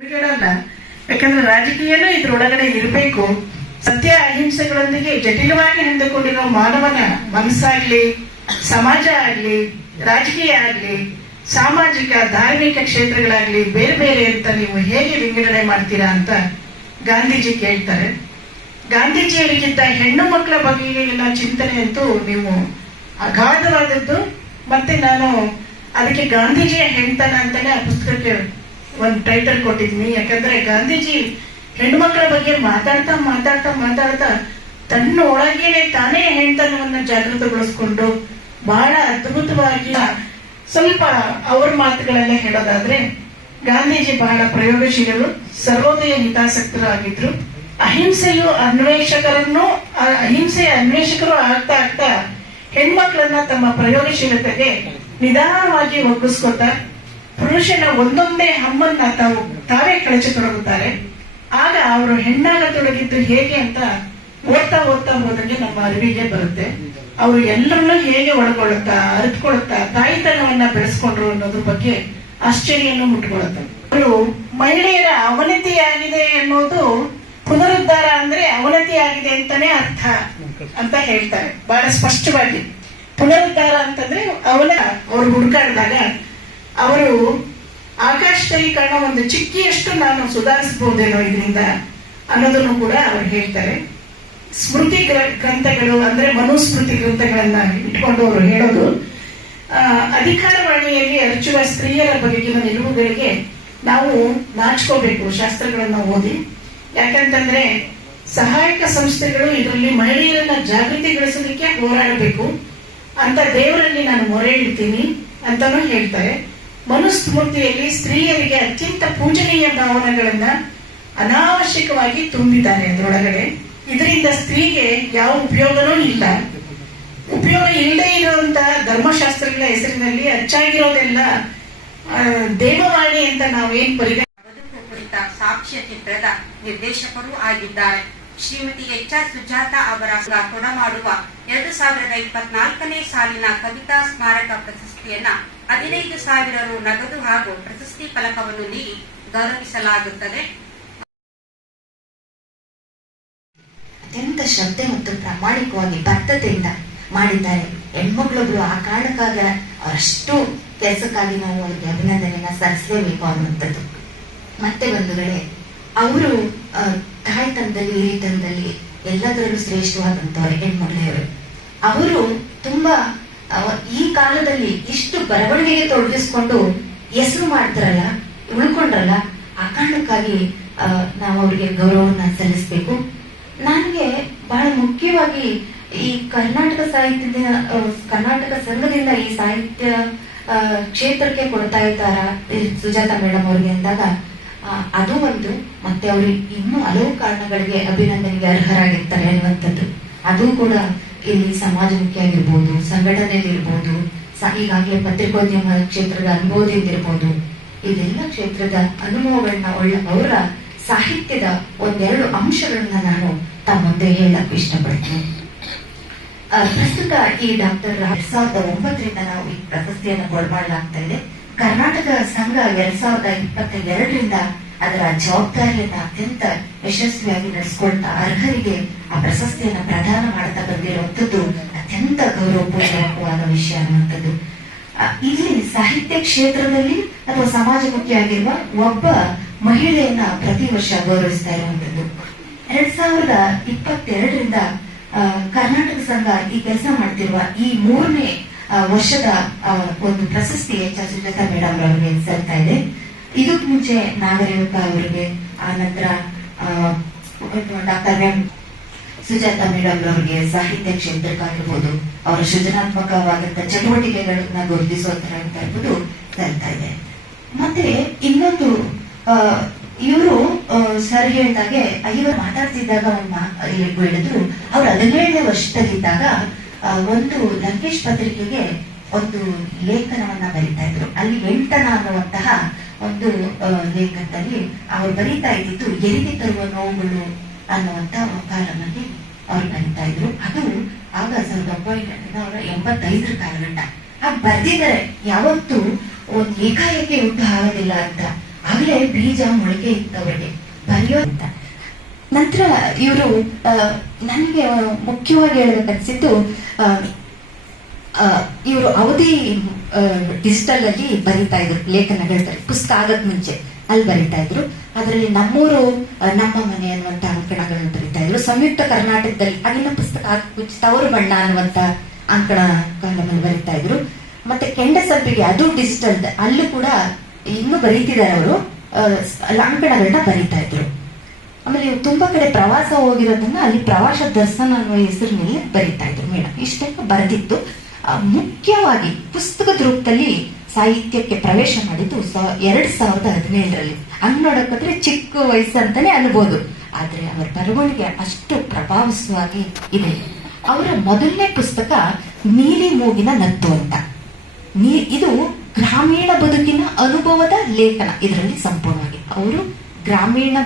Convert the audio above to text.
ಯಾಕಂದ್ರೆ ರಾಜಕೀಯನೂ ಇದ್ರೊಳಗಡೆ ಇರಬೇಕು. ಸತ್ಯ ಅಹಿಂಸೆಗಳೊಂದಿಗೆ ಜಟಿಲವಾಗಿ ಹೊಂದಿಕೊಂಡಿರೋ ಮಾನವನ ಮನಸ್ಸಾಗ್ಲಿ, ಸಮಾಜ ಆಗ್ಲಿ, ರಾಜಕೀಯ ಆಗ್ಲಿ, ಸಾಮಾಜಿಕ, ಧಾರ್ಮಿಕ ಕ್ಷೇತ್ರಗಳಾಗ್ಲಿ ಬೇರೆ ಬೇರೆ ಅಂತ ನೀವು ಹೇಗೆ ವಿಂಗಡಣೆ ಮಾಡ್ತೀರಾ ಅಂತ ಗಾಂಧೀಜಿ ಕೇಳ್ತಾರೆ. ಗಾಂಧೀಜಿಯವರಿಗಿದ್ದ ಹೆಣ್ಣು ಮಕ್ಕಳ ಬಗೆಗಿನ ಚಿಂತನೆ ಅಂತೂ ನೀವು ಅಗಾಧವಾದದ್ದು. ಮತ್ತೆ ನಾನು ಅದಕ್ಕೆ ಗಾಂಧೀಜಿಯ ಹೆಣ್ತನ ಅಂತಾನೆ ಆ ಪುಸ್ತಕಕ್ಕೆ ಒಂದು ಟೈಟಲ್ ಕೊಟ್ಟಿದ್ದೀನಿ. ಯಾಕಂದ್ರೆ ಗಾಂಧೀಜಿ ಹೆಣ್ಮಕ್ಳ ಬಗ್ಗೆ ಮಾತಾಡ್ತಾ ಮಾತಾಡ್ತಾ ಮಾತಾಡ್ತಾ ತನ್ನ ಒಳಗೇನೆ ತಾನೇ ಹೆಣ್ತನವನ್ನ ಜಾಗೃತಗೊಳಿಸ್ಕೊಂಡು ಬಹಳ ಅದ್ಭುತವಾಗಿ ಸ್ವಲ್ಪ ಅವ್ರ ಮಾತುಗಳೆಲ್ಲ ಹೇಳೋದಾದ್ರೆ ಗಾಂಧೀಜಿ ಬಹಳ ಪ್ರಯೋಗಶೀಲರು, ಸರ್ವೋದಯ ಹಿತಾಸಕ್ತರಾಗಿದ್ರು. ಅಹಿಂಸೆಯು ಅನ್ವೇಷಕರನ್ನು ಅಹಿಂಸೆ ಅಹಿಂಸೆಯ ಅನ್ವೇಷಕರು ಆಗ್ತಾ ಆಗ್ತಾ ಹೆಣ್ಮಕ್ಳನ್ನ ತಮ್ಮ ಪ್ರಯೋಗಶೀಲತೆಗೆ ನಿಧಾನವಾಗಿ ಒಗ್ಗಿಸ್ಕೊತಾ ಪುರುಷನ ಒಂದೊಂದೇ ಹಮ್ಮನ್ನ ತಾವು ತಾವೇ ಕಳಚತೊಡಗುತ್ತಾರೆ ಆಗ ಅವರು ಹೆಣ್ಣಾಗತೊಡಗಿದ್ದು ಹೇಗೆ ಅಂತ ಓದ್ತಾ ಓದ್ತಾ ಹೋದಂಗೆ ನಮ್ಮ ಅರಿವಿಗೆ ಬರುತ್ತೆ. ಅವರು ಎಲ್ಲರನ್ನೂ ಹೇಗೆ ಒಳಗೊಳ್ಳುತ್ತಾ ಅರಿತ್ಕೊಳ್ಳುತ್ತಾ, ತಾಯಿತನವನ್ನ ಬೆಳೆಸ್ಕೊಂಡ್ರು ಅನ್ನೋದ್ರ ಬಗ್ಗೆ ಆಶ್ಚರ್ಯನೂ ಮುಟ್ಕೊಳ್ಳುತ್ತೆ. ಅವರು ಮಹಿಳೆಯರ ಅವನತಿಯಾಗಿದೆ ಅನ್ನೋದು ಪುನರುದ್ಧಾರ ಅಂದ್ರೆ ಅವನತಿಯಾಗಿದೆ ಅಂತಾನೆ ಅರ್ಥ ಅಂತ ಹೇಳ್ತಾರೆ. ಬಹಳ ಸ್ಪಷ್ಟವಾಗಿ. ಪುನರುದ್ಧಾರ ಅಂತಂದ್ರೆ ಅವನ, ಅವ್ರು ಹುಡುಕಾಡಿದಾಗ ಅವರು ಆಕಾಶದಲ್ಲಿ ಕಾರಣ ಒಂದು ಚಿಕ್ಕಿಯಷ್ಟು ನಾನು ಸುಧಾರಿಸಬಹುದೇನೋ ಇದರಿಂದ ಅನ್ನೋದನ್ನು ಕೂಡ ಅವರು ಹೇಳ್ತಾರೆ. ಸ್ಮೃತಿ ಗ್ರ- ಗ್ರಂಥಗಳು ಅಂದ್ರೆ ಮನುಸ್ಮೃತಿ ಗ್ರಂಥಗಳನ್ನ ಇಟ್ಕೊಂಡು ಅವರು ಹೇಳೋದು. ಅಧಿಕಾರವಾಣಿಯಲ್ಲಿ ಅರಚುವ ಸ್ತ್ರೀಯರ ಬಗೆಗಿನ ನಿಲುವುಗಳಿಗೆ ನಾವು ನಾಚ್ಕೋಬೇಕು ಶಾಸ್ತ್ರಗಳನ್ನು ಓದಿ. ಯಾಕಂತಂದ್ರೆ ಸಹಾಯಕ ಸಂಸ್ಥೆಗಳು ಇದರಲ್ಲಿ ಮಹಿಳೆಯರನ್ನ ಜಾಗೃತಿಗೊಳಿಸಲಿಕ್ಕೆ ಹೋರಾಡಬೇಕು. ಅಂತ ದೇವರಲ್ಲಿ ನಾನು ಮೊರೆ ಇಡ್ತೀನಿ ಅಂತಾನು ಹೇಳ್ತಾರೆ. ಮನುಸ್ಮೃತಿಯಲ್ಲಿ ಸ್ತ್ರೀಯರಿಗೆ ಅತ್ಯಂತ ಪೂಜನೀಯ ಭಾವನೆಗಳನ್ನ ಅನಾವಶ್ಯಕವಾಗಿ ತುಂಬಿದ್ದಾರೆ ಅದರೊಳಗಡೆ. ಇದರಿಂದ ಸ್ತ್ರೀಗೆ ಯಾವ ಉಪಯೋಗನೂ ಇಲ್ಲ. ಉಪಯೋಗ ಇಲ್ಲದೆ ಇರುವಂತಹ ಧರ್ಮಶಾಸ್ತ್ರಗಳ ಹೆಸರಿನಲ್ಲಿ ಅಚ್ಚಾಗಿರೋದೆಲ್ಲ ದೇವವಾಣಿ ಅಂತ ನಾವೇನ್ ಪರಿಗಣ ಸಾಕ್ಷ್ಯ ಚಿತ್ರದ ನಿರ್ದೇಶಕರು ಆಗಿದ್ದಾರೆ. ಶ್ರೀಮತಿ ಎಚ್ ಆರ್ ಸುಜಾತ ಅವರ ಕೊಡಮಾಡುವ ಎರಡು ಸಾವಿರದ ಇಪ್ಪತ್ನಾಲ್ಕನೇ ಸಾಲಿನ ಕವಿತಾ ಸ್ಮಾರಕ ಪ್ರಶಸ್ತಿಯನ್ನ ಹದಿನೈದು ಸಾವಿರ ರು ನಗದು ಹಾಗೂ ಪ್ರಶಸ್ತಿ ಫಲಕವನ್ನು ನೀಡಿ ಗೌರವಿಸಲಾಗುತ್ತದೆ. ಅತ್ಯಂತ ಶ್ರದ್ಧೆ ಮತ್ತು ಪ್ರಾಮಾಣಿಕವಾಗಿ ಬದ್ಧತೆಯಿಂದ ಮಾಡಿದ್ದಾರೆ. ಹೆಣ್ಮಕ್ಳೊಬ್ರು ಆ ಕಾರಣಕ್ಕಾಗ ಅವರಷ್ಟು ಕೆಲಸಕ್ಕಾಗಿ ನಾವು ಅವ್ರಿಗೆ ಅಭಿನಂದನೆಯನ್ನ ಸಲ್ಲಿಸಲೇಬೇಕು ಅನ್ನುವಂಥದ್ದು. ಮತ್ತೆ ಬಂಧುಗಳೇ, ಅವರು ತಾಯ್ತನದಲ್ಲಿ, ಹಿರಿತನದಲ್ಲಿ ಎಲ್ಲದರಲ್ಲೂ ಶ್ರೇಷ್ಠವಾದಂಥವ್ರು ಹೆಣ್ಮಕ್ಳೆಯವರು ಅವರು ತುಂಬಾ ಈ ಕಾಲದಲ್ಲಿ ಇಷ್ಟು ಬರವಣಿಗೆಗೆ ತೊಡಗಿಸ್ಕೊಂಡು ಹೆಸರು ಮಾಡ್ತಾರಲ್ಲ, ಉಳ್ಕೊಂಡ್ರಲ್ಲ, ಆ ಕಾರಣಕ್ಕಾಗಿ ನಾವು ಅವ್ರಿಗೆ ಗೌರವವನ್ನ ಸಲ್ಲಿಸಬೇಕು. ನನಗೆ ಬಹಳ ಮುಖ್ಯವಾಗಿ ಈ ಕರ್ನಾಟಕ ಸಾಹಿತ್ಯದ ಕರ್ನಾಟಕ ಸಂಘದಿಂದ ಈ ಸಾಹಿತ್ಯ ಕ್ಷೇತ್ರಕ್ಕೆ ಕೊಡ್ತಾ ಇದ್ದಾರ ಸುಜಾತ ಮೇಡಮ್ ಅವ್ರಿಗೆ ಅಂದಾಗ ಅದು ಒಂದು, ಮತ್ತೆ ಅವರು ಇನ್ನೂ ಹಲವು ಕಾರಣಗಳಿಗೆ ಅಭಿನಂದನೆಗೆ ಅರ್ಹರಾಗಿರ್ತಾರೆ ಅನ್ನುವಂಥದ್ದು. ಅದು ಕೂಡ ಇಲ್ಲಿ ಸಮಾಜಮುಖಿಯಾಗಿರ್ಬೋದು, ಸಂಘಟನೆಯಲ್ಲಿರ್ಬೋದು ಈಗಾಗಲೇ ಪತ್ರಿಕೋದ್ಯಮ ಕ್ಷೇತ್ರದ ಅನುಭವದಿಂದಿರ್ಬೋದು, ಇದೆಲ್ಲ ಕ್ಷೇತ್ರದ ಅನುಭವಗಳನ್ನ ಒಳ್ಳೆ ಅವರ ಸಾಹಿತ್ಯದ ಒಂದೆರಡು ಅಂಶಗಳನ್ನ ನಾನು ತಮ್ಮ ಮುಂದೆ ಹೇಳಕ್ ಇಷ್ಟಪಡ್ತೀನಿ. ಪ್ರಸ್ತುತ ಈ ಡಾಕ್ಟರ್ ಎರಡ್ ಸಾವಿರದ ಒಂಬತ್ತರಿಂದ ನಾವು ಈ ಪ್ರಶಸ್ತಿಯನ್ನು ಕೊಡಮಾಡಲಾಗ್ತಾ ಇದೆ. ಕರ್ನಾಟಕ ಸಂಘ ಎರಡ್ ಸಾವಿರದ ಇಪ್ಪತ್ತ ಎರಡರಿಂದ ಅದರ ಜವಾಬ್ದಾರಿಯನ್ನ ಅತ್ಯಂತ ಯಶಸ್ವಿಯಾಗಿ ನಡೆಸ್ಕೊಳ್ತಾ ಅರ್ಹರಿಗೆ ಆ ಪ್ರಶಸ್ತಿಯನ್ನ ಪ್ರದಾನ ಮಾಡ್ತಾ ಬಂದಿರುವಂತದ್ದು ಅತ್ಯಂತ ಗೌರವಪೂರ್ವಕವಾದ ವಿಷಯ ಅನ್ನುವಂಥದ್ದು. ಇಲ್ಲಿ ಸಾಹಿತ್ಯ ಕ್ಷೇತ್ರದಲ್ಲಿ ಅಥವಾ ಸಮಾಜಮುಖಿಯಾಗಿರುವ ಒಬ್ಬ ಮಹಿಳೆಯನ್ನ ಪ್ರತಿ ವರ್ಷ ಗೌರವಿಸ್ತಾ ಇರುವಂತದ್ದು ಎರಡ್ ಸಾವಿರದ ಇಪ್ಪತ್ತೆರಡರಿಂದ ಕರ್ನಾಟಕ ಸಂಘ ಈ ಕೆಲಸ ಮಾಡ್ತಿರುವ ಈ ಮೂರನೇ ವರ್ಷದ ಒಂದು ಪ್ರಶಸ್ತಿ ಎಚ್ ಮೇಡಮ್ ಅವರಿಗೆ ಸಲ್ತಾ ಇದೆ. ಇದಕ್ಕೆ ಮುಂಚೆ ನಾಗರೇವಕ ಅವರಿಗೆ ಆ ನಂತರ ಡಾಕ್ಟರ್ ಎಂ ಸುಜಾತ ಮೇಡಮ್ ಅವರಿಗೆ ಸಾಹಿತ್ಯ ಕ್ಷೇತ್ರಕ್ಕಾಗಿರ್ಬೋದು, ಅವರ ಸೃಜನಾತ್ಮಕವಾದಂತಹ ಚಟುವಟಿಕೆಗಳನ್ನ ಗುರುತಿಸುವಂತ ಇರ್ಬೋದು ಸಲ್ತಾ ಇದೆ. ಮತ್ತೆ ಇನ್ನೊಂದು ಇವರು ಸರ್ ಹೇಳಿದಾಗೆ ಇವರು ಮಾತಾಡ್ತಿದ್ದಾಗ ಹೇಳ್- ಹೇಳಿದ್ರು, ಅವ್ರು ಹದಿನೇಳನೇ ವರ್ಷದಲ್ಲಿದ್ದಾಗ ಒಂದು ಲಂಕೇಶ್ ಪತ್ರಿಕೆಗೆ ಒಂದು ಲೇಖನವನ್ನ ಬರೀತಾ ಇದ್ರು. ಅಲ್ಲಿ ಎಂಟನ ಅನ್ನುವಂತಹ ಒಂದು ಲೇಖನದಲ್ಲಿ ಅವ್ರು ಬರೀತಾ ಇದ್ದಿದ್ದು ಎರಿಗೆ ತರುವ ನೋವುಗಳು ಅನ್ನುವಂತ ಕಾಲಮಲ್ಲಿ ಅವ್ರು ಬರೀತಾ ಇದ್ರು. ಅದು ಆಗ ಸಾವಿರದ ಒಂಬೈನೂರ ಎಂಬತ್ತೈದರ ಕಾಲಘಟ್ಟ. ಆ ಬರ್ದಿದ್ದಾರೆ ಯಾವತ್ತು ಒಂದು ಏಕಾಏಕಿ ಯುದ್ಧ ಆಗೋದಿಲ್ಲ ಅಂತ. ಆಗ್ಲೇ ಬೀಜ ಮೊಳಕೆ ಇತ್ತವರಿಗೆ ಬರೆಯೋ ಅಂತ. ನಂತರ ಇವರು ನನಗೆ ಮುಖ್ಯವಾಗಿ ಹೇಳ್ಬೇಕನ್ಸಿದ್ದು ಇವರು ಅವಧಿ ಡಿಜಿಟಲ್ ಅಲ್ಲಿ ಬರೀತಾ ಇದ್ರು ಲೇಖನ ಹೇಳ್ತಾರೆ. ಪುಸ್ತಕ ಆಗಕ್ ಮುಂಚೆ ಅಲ್ಲಿ ಬರೀತಾ ಇದ್ರು. ಅದರಲ್ಲಿ ನಮ್ಮೂರು ನಮ್ಮ ಮನೆ ಅನ್ನುವಂತ ಅಂಕಣಗಳನ್ನು ಬರೀತಾ ಇದ್ರು. ಸಂಯುಕ್ತ ಕರ್ನಾಟಕದಲ್ಲಿ ಅಲ್ಲಿನ ಪುಸ್ತಕ ತವರು ಬಣ್ಣ ಅನ್ನುವಂತ ಅಂಕಣ ಕಾಲಮಲ್ಲಿ ಬರೀತಾ ಇದ್ರು. ಮತ್ತೆ ಕೆಂಡ ಸಂಪಿಗೆ ಅದು ಡಿಜಿಟಲ್ ಅಲ್ಲೂ ಕೂಡ ಇನ್ನೂ ಬರೀತಿದ್ದಾರೆ ಅವರು. ಅಂಕಣಗಳನ್ನ ಬರೀತಾ ಇದ್ರು. ಆಮೇಲೆ ತುಂಬಾ ಕಡೆ ಪ್ರವಾಸ ಹೋಗಿರೋದನ್ನ ಅಲ್ಲಿ ಪ್ರವಾಸ ದರ್ಶನ ಅನ್ನುವ ಹೆಸರಿನಲ್ಲಿ ಬರೀತಾ ಇದ್ರು ಮೇಡಮ್ ಇಷ್ಟೆಲ್ಲ ಬರೆದಿತ್ತು ಮುಖ್ಯವಾಗಿ ಪುಸ್ತಕದ ರೂಪದಲ್ಲಿ ಸಾಹಿತ್ಯಕ್ಕೆ ಪ್ರವೇಶ ಮಾಡಿದ್ದು ಎರಡ್ ಸಾವಿರದ ಹದಿನೇಳರಲ್ಲಿ ಹಂಗ್ ನೋಡೋಕ್ಕಾದ್ರೆ ಚಿಕ್ಕ ವಯಸ್ಸು ಅಂತಾನೆ ಅನ್ಬೋದು. ಆದ್ರೆ ಅವರ ಬರವಣಿಗೆ ಅಷ್ಟು ಪ್ರಭಾವಿಸುವಾಗಿ ಇದೆ. ಅವರ ಮೊದಲನೇ ಪುಸ್ತಕ ನೀಲಿ ಮೂಗಿನ ನತ್ತು ಅಂತ. ನೀ, ಇದು ಗ್ರಾಮೀಣ ಬದುಕಿನ ಅನುಭವದ ಲೇಖನ. ಇದರಲ್ಲಿ ಸಂಪೂರ್ಣವಾಗಿ ಅವರು ಗ್ರಾಮೀಣ